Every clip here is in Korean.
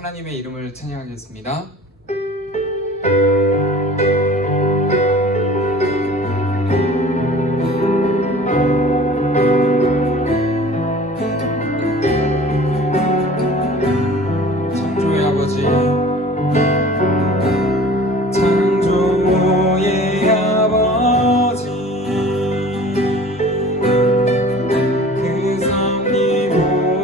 하나님의 이름을 찬양하겠습니다. 창조의 아버지, 창조의 아버지, 그 섭리보이사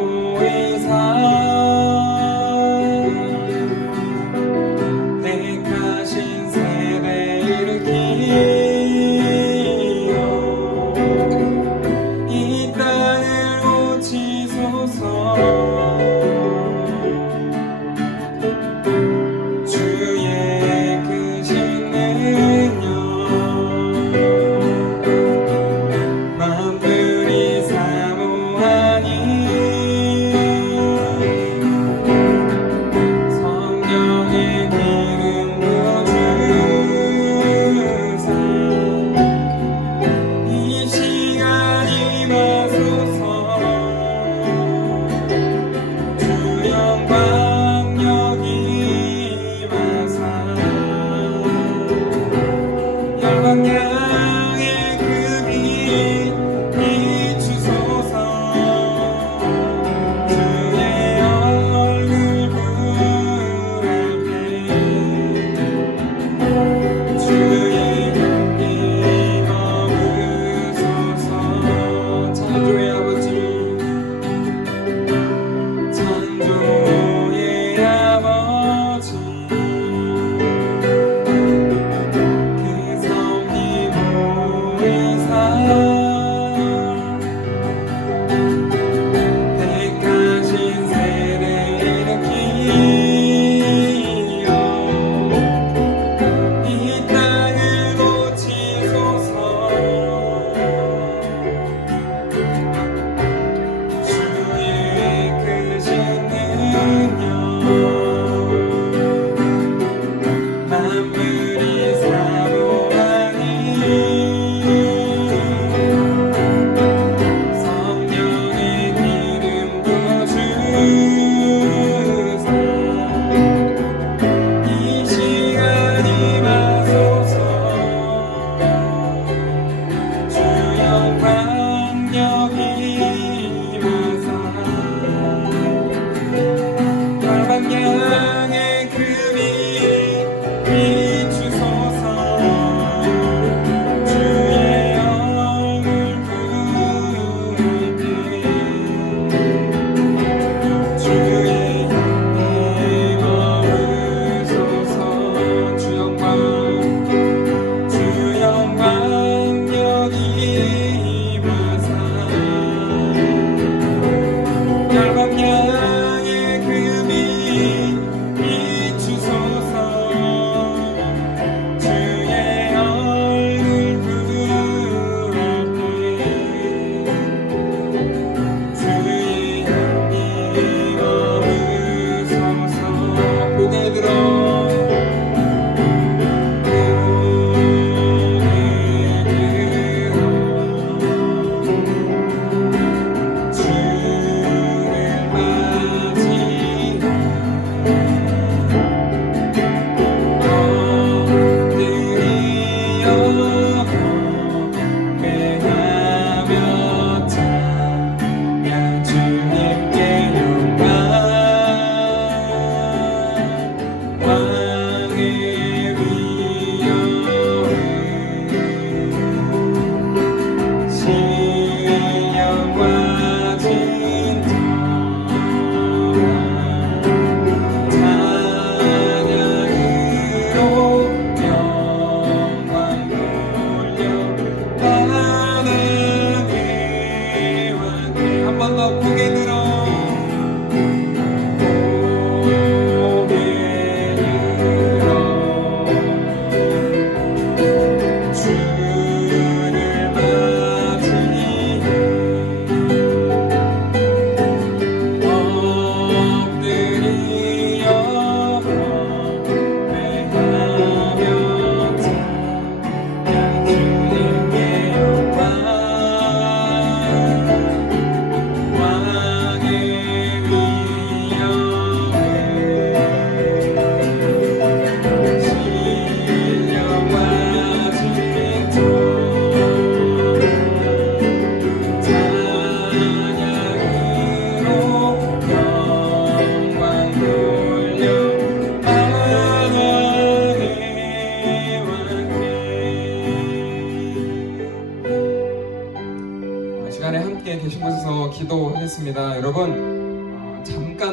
시간에 함께 계신 곳에서 기도하겠습니다. 여러분,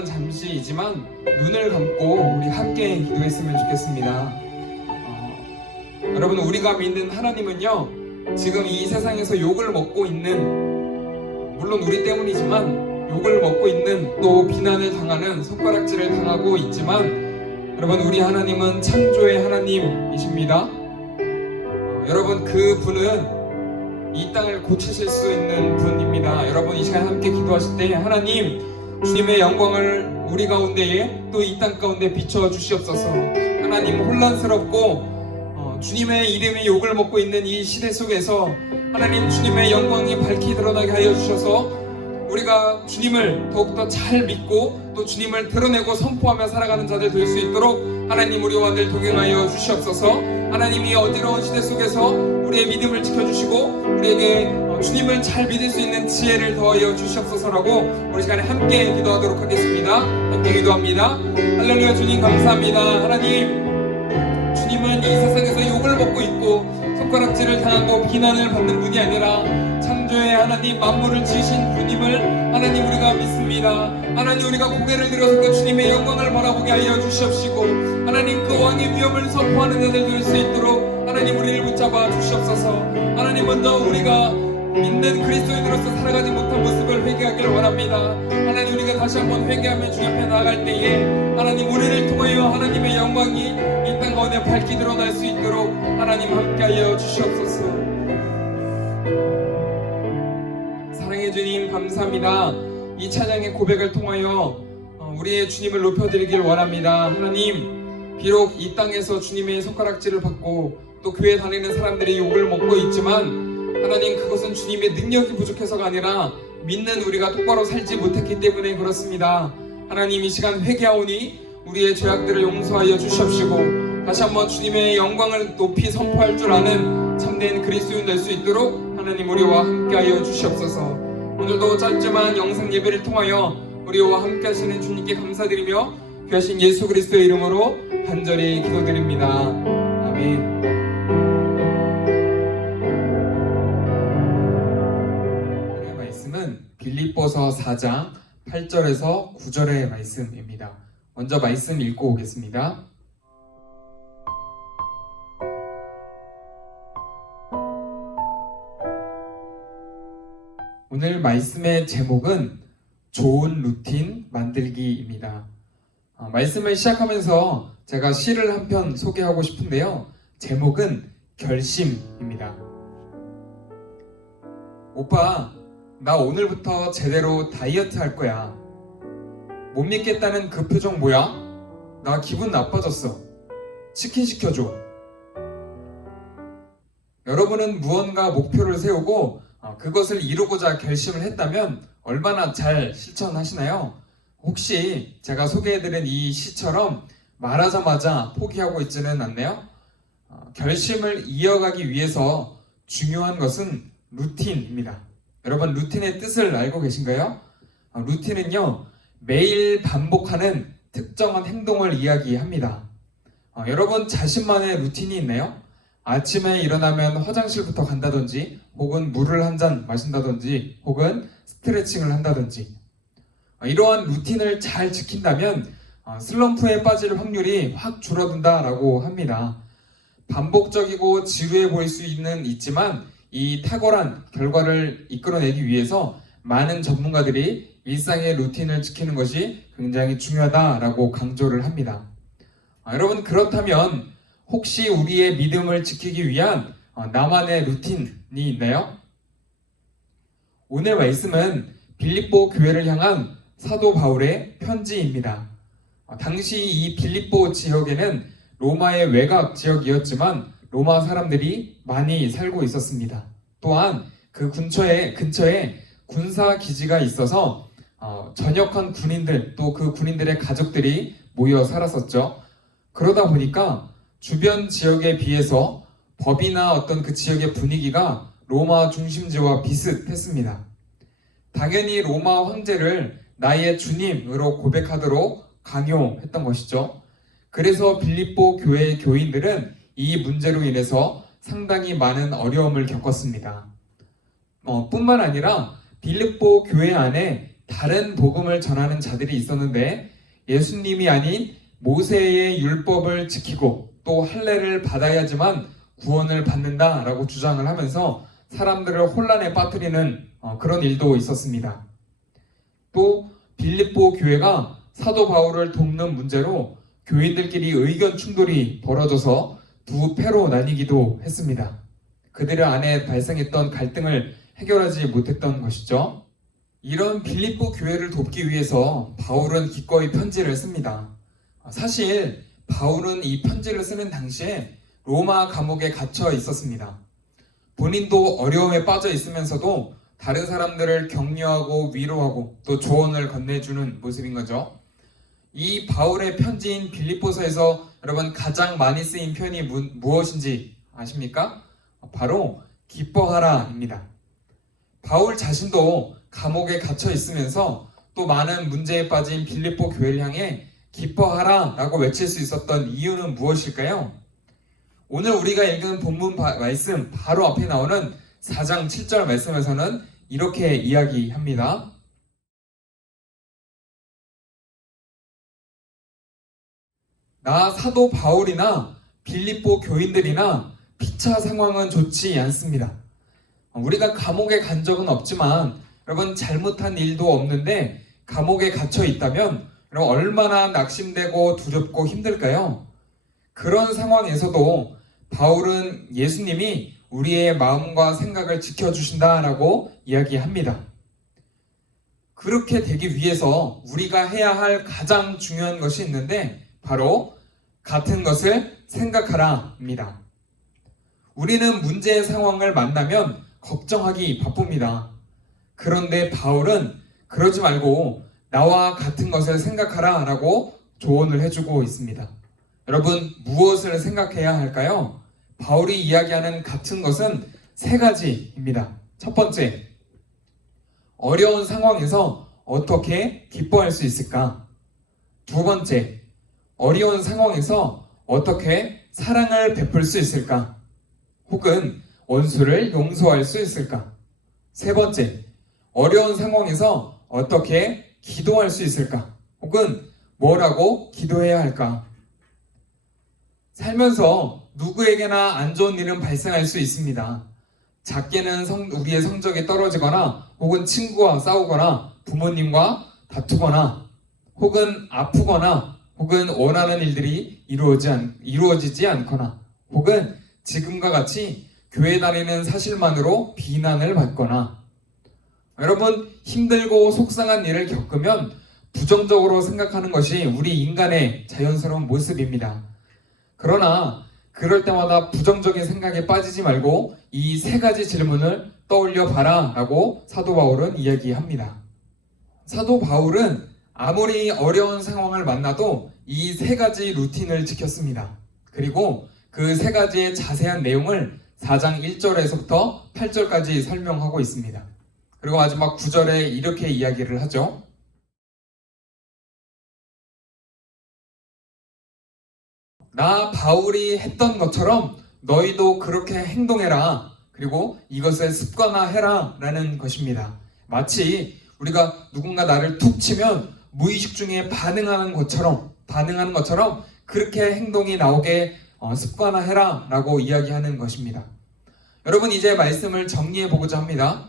잠시이지만 눈을 감고 우리 함께 기도했으면 좋겠습니다. 여러분, 우리가 믿는 하나님은요, 지금 이 세상에서 욕을 먹고 있는, 물론 우리 때문이지만 욕을 먹고 있는, 또 비난을 당하는, 손가락질을 당하고 있지만, 여러분, 우리 하나님은 창조의 하나님이십니다. 여러분, 그 분은 이 땅을 고치실 수 있는 분입니다. 여러분, 이 시간 함께 기도하실 때 하나님, 주님의 영광을 우리 가운데에 또 이 땅 가운데 비춰 주시옵소서. 하나님, 혼란스럽고 주님의 이름이 욕을 먹고 있는 이 시대 속에서 하나님, 주님의 영광이 밝히 드러나게 하여 주셔서 우리가 주님을 더욱더 잘 믿고 또 주님을 드러내고 선포하며 살아가는 자들 될 수 있도록 하나님, 우리와 늘 동행하여 주시옵소서. 하나님이 어디로운 시대 속에서 우리의 믿음을 지켜주시고 우리에게 주님을 잘 믿을 수 있는 지혜를 더하여 주시옵소서라고 우리 시간에 함께 기도하도록 하겠습니다. 함께 기도합니다. 할렐루야. 주님 감사합니다. 하나님, 주님은 이 세상에서 욕을 먹고 있고 손가락질을 당하고 비난을 받는 분이 아니라 창조의 하나님, 만물을 지으신 분임을 하나님 우리가 믿습니다. 하나님, 우리가 고개를 들어서 그 주님의 영광을 바라보게 하여 주시옵시고 하나님, 그 왕의 위엄을 선포하는 자들 될 수 있도록 하나님 우리를 붙잡아 주시옵소서. 하나님, 먼저 우리가 믿는 그리스도인으로서 살아가지 못한 모습을 회개하길 원합니다. 하나님, 우리가 다시 한번 회개하며 주 앞에 나아갈 때에 하나님, 우리를 통하여 하나님의 영광이 이 땅 가운데 밝히 드러날 수 있도록 하나님 함께하여 주시옵소서. 사랑의 주님 감사합니다. 이 찬양의 고백을 통하여 우리의 주님을 높여드리길 원합니다. 하나님, 비록 이 땅에서 주님의 손가락질을 받고 또 교회 다니는 사람들이 욕을 먹고 있지만 하나님, 그것은 주님의 능력이 부족해서가 아니라 믿는 우리가 똑바로 살지 못했기 때문에 그렇습니다. 하나님, 이 시간 회개하오니 우리의 죄악들을 용서하여 주시옵시고 다시 한번 주님의 영광을 높이 선포할 줄 아는 참된 그리스도인 될 수 있도록 하나님 우리와 함께하여 주시옵소서. 오늘도 짧지만 영상 예배를 통하여 우리와 함께 하시는 주님께 감사드리며 귀하신 예수 그리스도의 이름으로 간절히 기도드립니다. 아멘. 오늘의 말씀은 빌립보서 4장 8절에서 9절의 말씀입니다. 먼저 말씀 읽고 오겠습니다. 오늘 말씀의 제목은 좋은 루틴 만들기입니다. 말씀을 시작하면서 제가 시를 한 편 소개하고 싶은데요. 제목은 결심입니다. 오빠, 나 오늘부터 제대로 다이어트 할 거야. 못 믿겠다는 그 표정 뭐야? 나 기분 나빠졌어. 치킨 시켜줘. 여러분은 무언가 목표를 세우고 그것을 이루고자 결심을 했다면 얼마나 잘 실천하시나요? 혹시 제가 소개해드린 이 시처럼 말하자마자 포기하고 있지는 않나요? 결심을 이어가기 위해서 중요한 것은 루틴입니다. 여러분, 루틴의 뜻을 알고 계신가요? 루틴은요, 매일 반복하는 특정한 행동을 이야기합니다. 여러분 자신만의 루틴이 있나요? 아침에 일어나면 화장실부터 간다든지 혹은 물을 한 잔 마신다든지 혹은 스트레칭을 한다든지 이러한 루틴을 잘 지킨다면 슬럼프에 빠질 확률이 확 줄어든다라고 합니다. 반복적이고 지루해 보일 수 있지만 이 탁월한 결과를 이끌어내기 위해서 많은 전문가들이 일상의 루틴을 지키는 것이 굉장히 중요하다라고 강조를 합니다. 여러분, 그렇다면 혹시 우리의 믿음을 지키기 위한 나만의 루틴이 있나요? 오늘 말씀은 빌립보 교회를 향한 사도 바울의 편지입니다. 당시 이 빌립보 지역에는 로마의 외곽 지역이었지만 로마 사람들이 많이 살고 있었습니다. 또한 그 근처에 군사 기지가 있어서 전역한 군인들 또 그 군인들의 가족들이 모여 살았었죠. 그러다 보니까 주변 지역에 비해서 법이나 어떤 그 지역의 분위기가 로마 중심지와 비슷했습니다. 당연히 로마 황제를 나의 주님으로 고백하도록 강요했던 것이죠. 그래서 빌립보 교회의 교인들은 이 문제로 인해서 상당히 많은 어려움을 겪었습니다. 뿐만 아니라 빌립보 교회 안에 다른 복음을 전하는 자들이 있었는데 예수님이 아닌 모세의 율법을 지키고 또 할례를 받아야지만 구원을 받는다라고 주장을 하면서 사람들을 혼란에 빠뜨리는 그런 일도 있었습니다. 또 빌립보 교회가 사도 바울을 돕는 문제로 교인들끼리 의견 충돌이 벌어져서 두 패로 나뉘기도 했습니다. 그들 안에 발생했던 갈등을 해결하지 못했던 것이죠. 이런 빌립보 교회를 돕기 위해서 바울은 기꺼이 편지를 씁니다. 사실 바울은 이 편지를 쓰는 당시에 로마 감옥에 갇혀 있었습니다. 본인도 어려움에 빠져 있으면서도 다른 사람들을 격려하고 위로하고 또 조언을 건네주는 모습인 거죠. 이 바울의 편지인 빌립보서에서 여러분 가장 많이 쓰인 표현이 무엇인지 아십니까? 바로 기뻐하라입니다. 바울 자신도 감옥에 갇혀 있으면서 또 많은 문제에 빠진 빌립보 교회를 향해 기뻐하라 라고 외칠 수 있었던 이유는 무엇일까요? 오늘 우리가 읽은 본문 말씀 바로 앞에 나오는 4장 7절 말씀에서는 이렇게 이야기합니다. 나 사도 바울이나 빌립보 교인들이나 피차 상황은 좋지 않습니다. 우리가 감옥에 간 적은 없지만 여러분 잘못한 일도 없는데 감옥에 갇혀 있다면 여러분 얼마나 낙심되고 두렵고 힘들까요? 그런 상황에서도 바울은 예수님이 우리의 마음과 생각을 지켜주신다라고 이야기합니다. 그렇게 되기 위해서 우리가 해야 할 가장 중요한 것이 있는데 바로 같은 것을 생각하라입니다. 우리는 문제의 상황을 만나면 걱정하기 바쁩니다. 그런데 바울은 그러지 말고 나와 같은 것을 생각하라 라고 조언을 해주고 있습니다. 여러분 무엇을 생각해야 할까요? 바울이 이야기하는 같은 것은 세 가지입니다. 첫 번째, 어려운 상황에서 어떻게 기뻐할 수 있을까? 두 번째, 어려운 상황에서 어떻게 사랑을 베풀 수 있을까? 혹은 원수를 용서할 수 있을까? 세 번째, 어려운 상황에서 어떻게 기도할 수 있을까? 혹은 뭐라고 기도해야 할까? 살면서 누구에게나 안 좋은 일은 발생할 수 있습니다. 작게는 우리의 성적이 떨어지거나 혹은 친구와 싸우거나 부모님과 다투거나 혹은 아프거나 혹은 원하는 일들이 이루어지지 않거나 혹은 지금과 같이 교회 다니는 사실만으로 비난을 받거나 여러분 힘들고 속상한 일을 겪으면 부정적으로 생각하는 것이 우리 인간의 자연스러운 모습입니다. 그러나 그럴 때마다 부정적인 생각에 빠지지 말고 이 세 가지 질문을 떠올려 봐라 라고 사도 바울은 이야기합니다. 사도 바울은 아무리 어려운 상황을 만나도 이 세 가지 루틴을 지켰습니다. 그리고 그 세 가지의 자세한 내용을 4장 1절에서부터 8절까지 설명하고 있습니다. 그리고 마지막 9절에 이렇게 이야기를 하죠. 나 바울이 했던 것처럼 너희도 그렇게 행동해라. 그리고 이것을 습관화해라 라는 것입니다. 마치 우리가 누군가 나를 툭 치면 무의식 중에 반응하는 것처럼 그렇게 행동이 나오게 습관화해라 라고 이야기하는 것입니다. 여러분 이제 말씀을 정리해 보고자 합니다.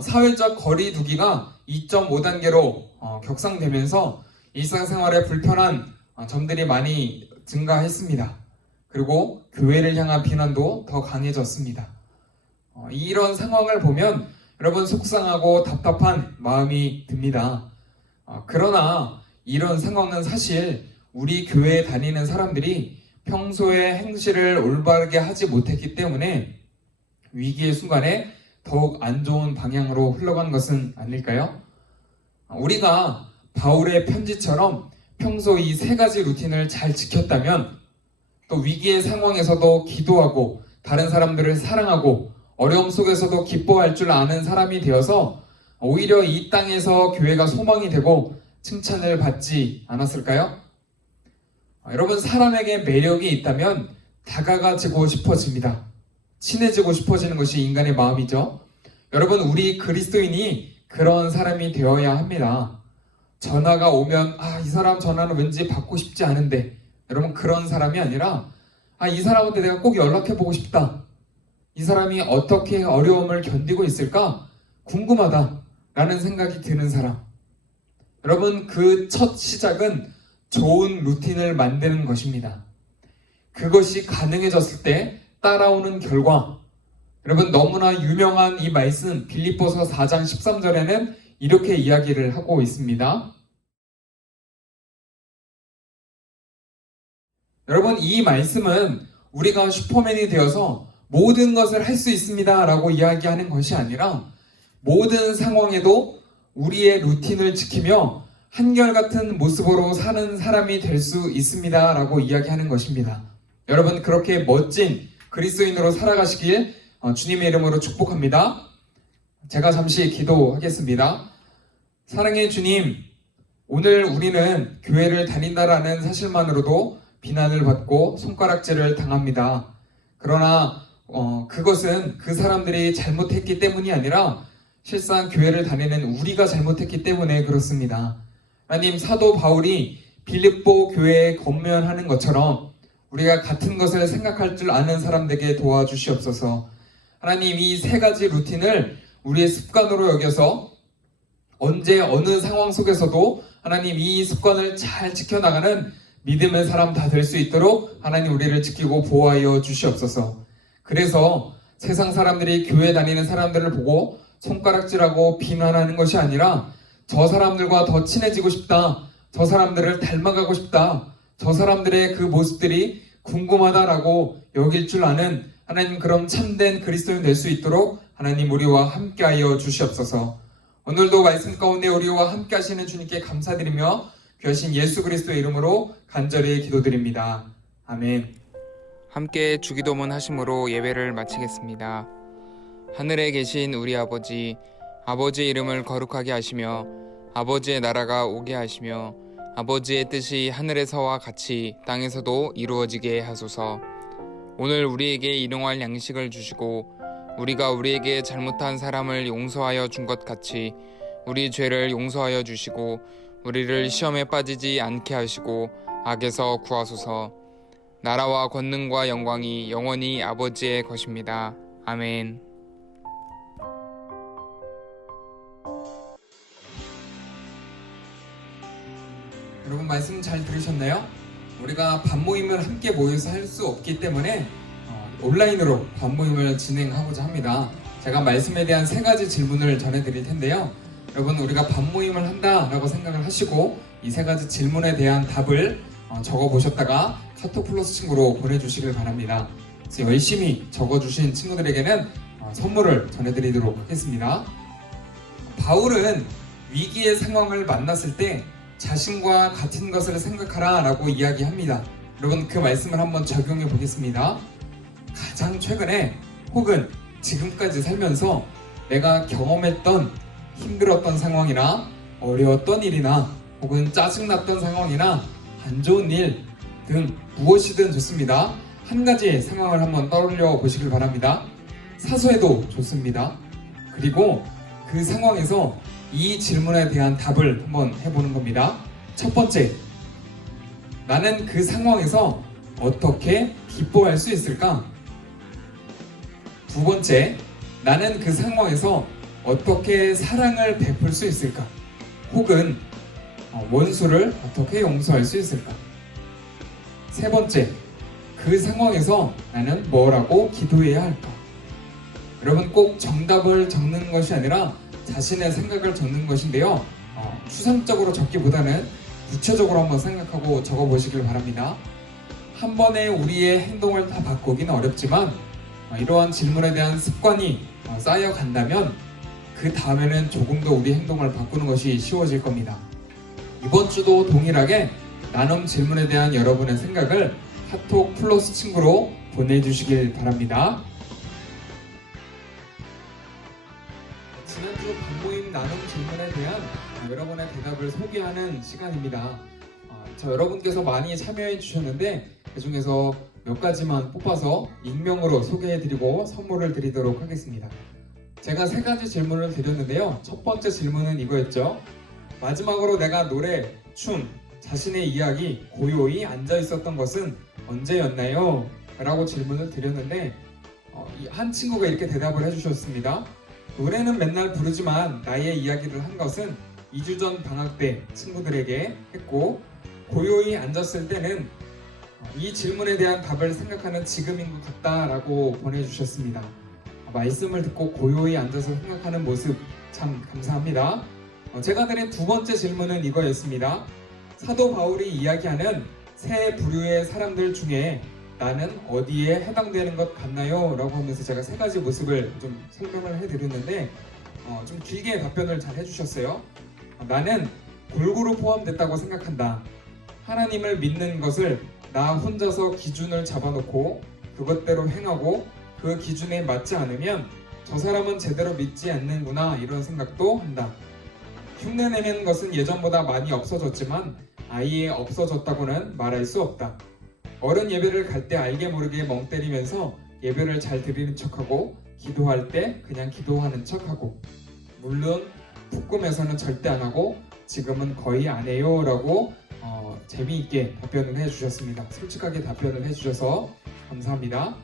사회적 거리 두기가 2.5단계로 격상되면서 일상생활에 불편한 점들이 많이 증가했습니다. 그리고 교회를 향한 비난도 더 강해졌습니다. 이런 상황을 보면 여러분 속상하고 답답한 마음이 듭니다. 그러나 이런 상황은 사실 우리 교회에 다니는 사람들이 평소에 행실을 올바르게 하지 못했기 때문에 위기의 순간에 더욱 안 좋은 방향으로 흘러간 것은 아닐까요? 우리가 바울의 편지처럼 평소 이 세 가지 루틴을 잘 지켰다면 또 위기의 상황에서도 기도하고 다른 사람들을 사랑하고 어려움 속에서도 기뻐할 줄 아는 사람이 되어서 오히려 이 땅에서 교회가 소망이 되고 칭찬을 받지 않았을까요? 여러분 사람에게 매력이 있다면 다가가지고 싶어집니다. 친해지고 싶어지는 것이 인간의 마음이죠. 여러분, 우리 그리스도인이 그런 사람이 되어야 합니다. 전화가 오면 이 사람 전화는 왠지 받고 싶지 않은데, 여러분, 그런 사람이 아니라 이 사람한테 내가 꼭 연락해보고 싶다. 이 사람이 어떻게 어려움을 견디고 있을까 궁금하다 라는 생각이 드는 사람. 여러분, 그 첫 시작은 좋은 루틴을 만드는 것입니다. 그것이 가능해졌을 때 따라오는 결과, 여러분, 너무나 유명한 이 말씀 빌립보서 4장 13절에는 이렇게 이야기를 하고 있습니다. 여러분, 이 말씀은 우리가 슈퍼맨이 되어서 모든 것을 할 수 있습니다 라고 이야기하는 것이 아니라, 모든 상황에도 우리의 루틴을 지키며 한결같은 모습으로 사는 사람이 될 수 있습니다 라고 이야기하는 것입니다. 여러분, 그렇게 멋진 그리스도인으로 살아가시길 주님의 이름으로 축복합니다. 제가 잠시 기도하겠습니다. 사랑의 주님, 오늘 우리는 교회를 다닌다라는 사실만으로도 비난을 받고 손가락질을 당합니다. 그러나 그것은 그 사람들이 잘못했기 때문이 아니라 실상 교회를 다니는 우리가 잘못했기 때문에 그렇습니다. 하나님, 사도 바울이 빌립보 교회에 권면하는 것처럼 우리가 같은 것을 생각할 줄 아는 사람들에게 도와주시옵소서. 하나님, 이 세 가지 루틴을 우리의 습관으로 여겨서 언제 어느 상황 속에서도 하나님 이 습관을 잘 지켜나가는 믿음의 사람 다 될 수 있도록 하나님 우리를 지키고 보호하여 주시옵소서. 그래서 세상 사람들이 교회 다니는 사람들을 보고 손가락질하고 비난하는 것이 아니라 저 사람들과 더 친해지고 싶다, 저 사람들을 닮아가고 싶다, 저 사람들의 그 모습들이 궁금하다라고 여길 줄 아는 하나님, 그런 참된 그리스도인 될 수 있도록 하나님 우리와 함께하여 주시옵소서. 오늘도 말씀 가운데 우리와 함께 하시는 주님께 감사드리며 귀하신 예수 그리스도의 이름으로 간절히 기도드립니다. 아멘. 함께 주기도문 하심으로 예배를 마치겠습니다. 하늘에 계신 우리 아버지, 아버지의 이름을 거룩하게 하시며 아버지의 나라가 오게 하시며 아버지의 뜻이 하늘에서와 같이 땅에서도 이루어지게 하소서. 오늘 우리에게 일용할 양식을 주시고 우리가 우리에게 잘못한 사람을 용서하여 준 것 같이 우리 죄를 용서하여 주시고 우리를 시험에 빠지지 않게 하시고 악에서 구하소서. 나라와 권능과 영광이 영원히 아버지의 것입니다. 아멘. 여러분, 말씀 잘 들으셨나요? 우리가 밤모임을 함께 모여서 할 수 없기 때문에 온라인으로 밤모임을 진행하고자 합니다. 제가 말씀에 대한 세 가지 질문을 전해드릴 텐데요. 여러분, 우리가 밤모임을 한다라고 생각을 하시고 이 세 가지 질문에 대한 답을 적어보셨다가 카톡 플러스 친구로 보내주시길 바랍니다. 그래서 열심히 적어주신 친구들에게는 선물을 전해드리도록 하겠습니다. 바울은 위기의 상황을 만났을 때 자신과 같은 것을 생각하라 라고 이야기합니다. 여러분, 그 말씀을 한번 적용해 보겠습니다. 가장 최근에 혹은 지금까지 살면서 내가 경험했던 힘들었던 상황이나 어려웠던 일이나 혹은 짜증났던 상황이나 안 좋은 일 등 무엇이든 좋습니다. 한 가지 상황을 한번 떠올려 보시길 바랍니다. 사소해도 좋습니다. 그리고 그 상황에서 이 질문에 대한 답을 한번 해보는 겁니다. 첫 번째, 나는 그 상황에서 어떻게 기뻐할 수 있을까? 두 번째, 나는 그 상황에서 어떻게 사랑을 베풀 수 있을까? 혹은 원수를 어떻게 용서할 수 있을까? 세 번째, 그 상황에서 나는 뭐라고 기도해야 할까? 여러분, 꼭 정답을 적는 것이 아니라 자신의 생각을 적는 것인데요. 추상적으로 적기보다는 구체적으로 한번 생각하고 적어보시길 바랍니다. 한 번에 우리의 행동을 다 바꾸기는 어렵지만 이러한 질문에 대한 습관이 쌓여간다면 그 다음에는 조금 더 우리 행동을 바꾸는 것이 쉬워질 겁니다. 이번 주도 동일하게 나눔 질문에 대한 여러분의 생각을 카톡 플러스 친구로 보내주시길 바랍니다. 지난주 밤모임 나눔 질문에 대한 여러분의 대답을 소개하는 시간입니다. 저 여러분께서 많이 참여해 주셨는데 그 중에서 몇 가지만 뽑아서 익명으로 소개해드리고 선물을 드리도록 하겠습니다. 제가 3가지 질문을 드렸는데요. 첫 번째 질문은 이거였죠. 마지막으로 내가 노래, 춤, 자신의 이야기 고요히 앉아 있었던 것은 언제였나요? 라고 질문을 드렸는데 한 친구가 이렇게 대답을 해주셨습니다. 노래는 맨날 부르지만 나의 이야기를 한 것은 2주 전 방학 때 친구들에게 했고, 고요히 앉았을 때는 이 질문에 대한 답을 생각하는 지금인 것 같다라고 보내주셨습니다. 말씀을 듣고 고요히 앉아서 생각하는 모습 참 감사합니다. 제가 드린 두 번째 질문은 이거였습니다. 사도 바울이 이야기하는 세 부류의 사람들 중에 나는 어디에 해당되는 것 같나요? 라고 하면서 제가 3가지 모습을 좀 설명을 해드렸는데 좀 길게 답변을 잘 해주셨어요. 나는 골고루 포함됐다고 생각한다. 하나님을 믿는 것을 나 혼자서 기준을 잡아놓고 그것대로 행하고 그 기준에 맞지 않으면 저 사람은 제대로 믿지 않는구나, 이런 생각도 한다. 흉내내는 것은 예전보다 많이 없어졌지만 아예 없어졌다고는 말할 수 없다. 어른 예배를 갈 때 알게 모르게 멍 때리면서 예배를 잘 드리는 척하고, 기도할 때 그냥 기도하는 척하고, 물론 북꿈에서는 절대 안 하고 지금은 거의 안 해요 라고 재미있게 답변을 해주셨습니다. 솔직하게 답변을 해주셔서 감사합니다.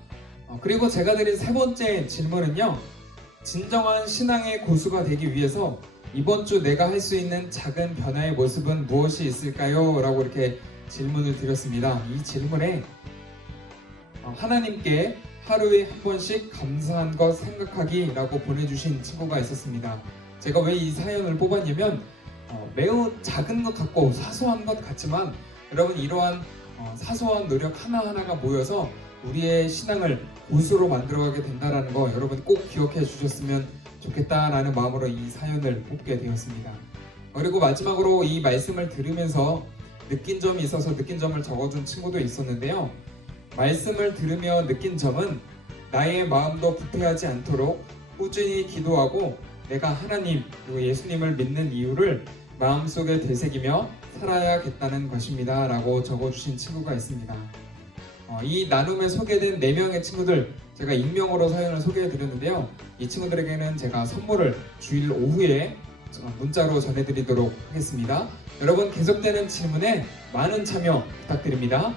그리고 제가 드린 3번째 질문은요, 진정한 신앙의 고수가 되기 위해서 이번 주 내가 할 수 있는 작은 변화의 모습은 무엇이 있을까요? 라고 이렇게 질문을 드렸습니다. 이 질문에 하나님께 하루에 한 번씩 감사한 것 생각하기 라고 보내주신 친구가 있었습니다. 제가 왜 이 사연을 뽑았냐면 매우 작은 것 같고 사소한 것 같지만 여러분, 이러한 사소한 노력 하나하나가 모여서 우리의 신앙을 고수로 만들어가게 된다는 거 여러분 꼭 기억해 주셨으면 좋겠다라는 마음으로 이 사연을 뽑게 되었습니다. 그리고 마지막으로 이 말씀을 들으면서 느낀 점이 있어서 느낀 점을 적어준 친구도 있었는데요. 말씀을 들으며 느낀 점은 나의 마음도 부패하지 않도록 꾸준히 기도하고 내가 하나님 그리고 예수님을 믿는 이유를 마음속에 되새기며 살아야겠다는 것입니다 라고 적어주신 친구가 있습니다. 이 나눔에 소개된 4명의 친구들 제가 익명으로 사연을 소개해드렸는데요. 이 친구들에게는 제가 선물을 주일 오후에 문자로 전해드리도록 하겠습니다. 여러분, 계속되는 질문에 많은 참여 부탁드립니다.